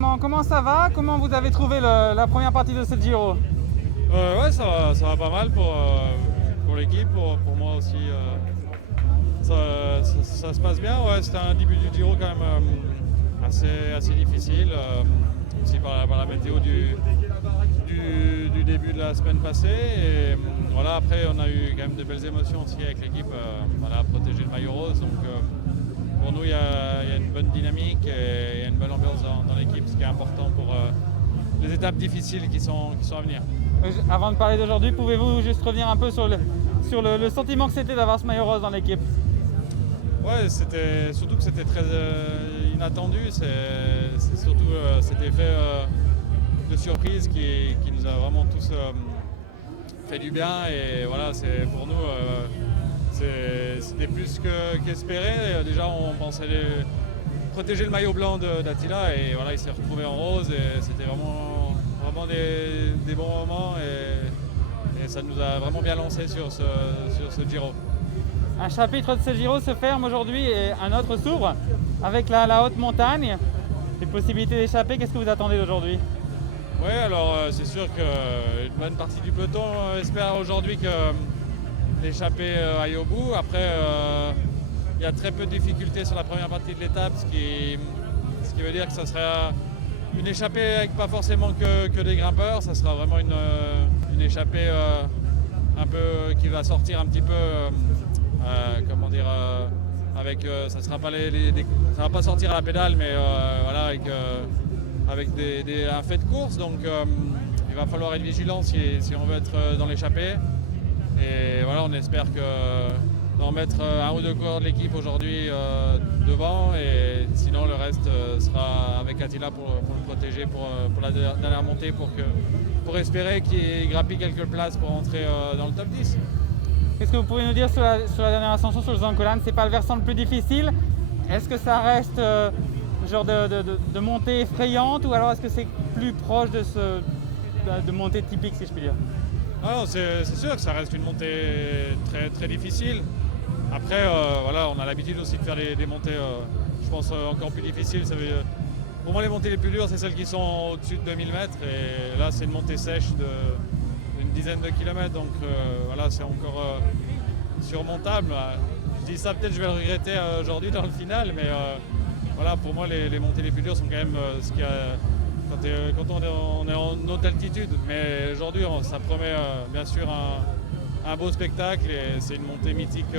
Comment ça va? Comment vous avez trouvé la première partie de ce Giro? Ouais, ça va pas mal pour l'équipe, pour moi aussi. Ça se passe bien. Ouais, c'était un début du Giro quand même assez difficile, aussi par la météo du début de la semaine passée. Et voilà, après, on a eu quand même de belles émotions aussi avec l'équipe. Voilà, protéger le maillot rose. Donc, pour nous, il y a une bonne dynamique et il y a une bonne ambiance dans l'équipe, ce qui est important pour les étapes difficiles qui sont à venir. Avant de parler d'aujourd'hui, pouvez-vous juste revenir un peu sur le sentiment que c'était d'avoir ce maillot rose dans l'équipe? Ouais, surtout que c'était très inattendu. C'est surtout cet effet de surprise qui nous a vraiment tous fait du bien. Et voilà, pour nous, c'était plus qu'espéré. Déjà, on pensait protéger le maillot blanc d'Attila et voilà, il s'est retrouvé en rose et c'était vraiment des bons moments et ça nous a vraiment bien lancé sur ce Giro. Un chapitre de ce Giro se ferme aujourd'hui et un autre s'ouvre avec la haute montagne. Les possibilités d'échapper, qu'est-ce que vous attendez d'aujourd'hui? Oui, alors c'est sûr qu'une bonne partie du peloton espère aujourd'hui que l'échappée aille au bout. Après, il y a très peu de difficultés sur la première partie de l'étape, ce qui veut dire que ça sera une échappée avec pas forcément que des grimpeurs. Ça sera vraiment une échappée un peu qui va sortir un petit peu, comment dire, avec, ça va pas sortir à la pédale, mais voilà, avec un fait de course. Donc il va falloir être vigilant si on veut être dans l'échappée. Et voilà, on espère d'en mettre un ou deux coureurs de l'équipe aujourd'hui devant, et sinon le reste sera avec Attila pour le protéger pour la dernière montée, pour espérer qu'il grappille quelques places pour entrer dans le top 10. Qu'est-ce que vous pouvez nous dire sur la dernière ascension sur le Zancolan? C'est pas le versant le plus difficile. Est-ce que ça reste genre de montée effrayante, ou alors est-ce que c'est plus proche de montée typique, si je puis dire? Alors, c'est sûr que ça reste une montée très, très difficile. Après, voilà, on a l'habitude aussi de faire des montées, je pense, encore plus difficiles. Pour moi, les montées les plus dures, c'est celles qui sont au-dessus de 2000 mètres. Et là, c'est une montée sèche d'une dizaine de kilomètres. Donc voilà, c'est encore surmontable. Je dis ça, peut-être je vais le regretter aujourd'hui dans le final. Mais voilà, pour moi, les montées les plus dures sont quand même ce qu'il y a quand on est en haute altitude. Mais aujourd'hui, ça promet bien sûr un beau spectacle et c'est une montée mythique